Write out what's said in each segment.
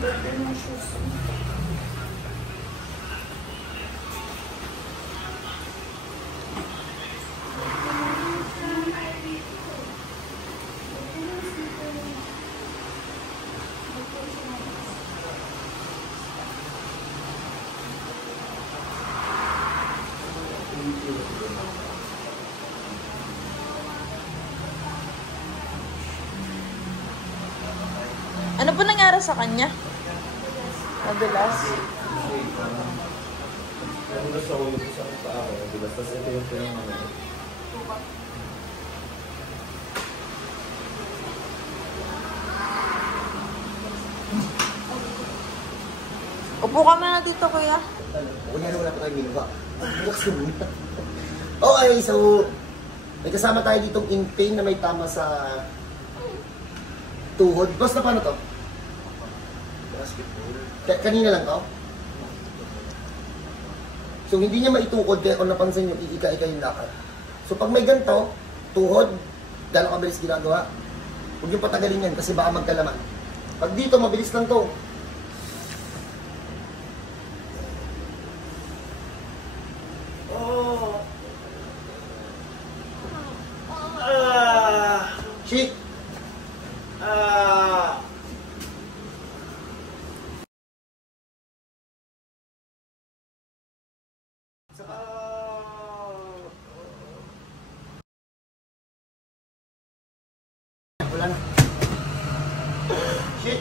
Ano po nangyari sa kanya? Madulas? Nadulas ako yung sa paa ko. Nadulas. Tapos ito yung pinang Upo ka muna dito, kuya. Kuya, wala pa tayo minuha. Okay, so may kasama tayo ditong in pain na may tama sa tuhod. Boss, na paano to? Kanina lang to? So hindi niya maitukod kaya kung napansin nyo, iika-ika yung lakad. So pag may ganito, tuhod, gano'ng kabilis ginagawa? Huwag yung patagalin yan kasi baka magkalaman. Pag dito, mabilis lang to. Shit! Wala na. Shit!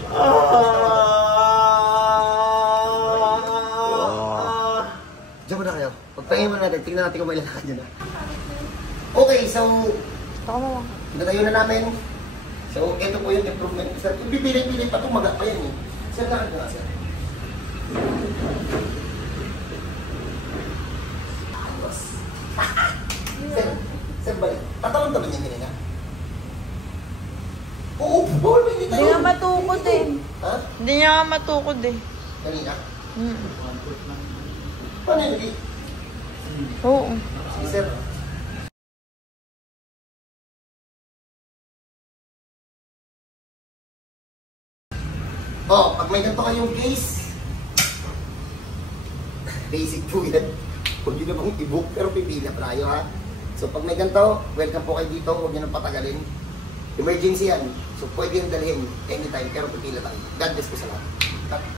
Diyan mo na kayo. Pagpahingin mo na natin, tingnan natin kung may lalakad yun. Okay, so Ako mo lang. pinatayo na namin. So, ito po yung improvement. Sir, pipili-pili pa itong maga pa yan eh. Sir, lakad na sir. Sir, balik. Tatalon-talon yung ganyan. Oo, bawal ba hindi tayo? Hindi nga matukod eh. Ha? Hindi niya nga matukod eh. Kanina? Paano yun? Hindi? Oo. Si sir. Oh, pag may ganito kayong case, basic po yan. Huwag nyo namang i-book, pero pipila tayo ha. So pag may ganito, welcome po kayo dito, huwag nyo nang patagalin. Emergency yan. So pwede yung dalhin anytime, pero pipila tayo. God bless po sa lahat.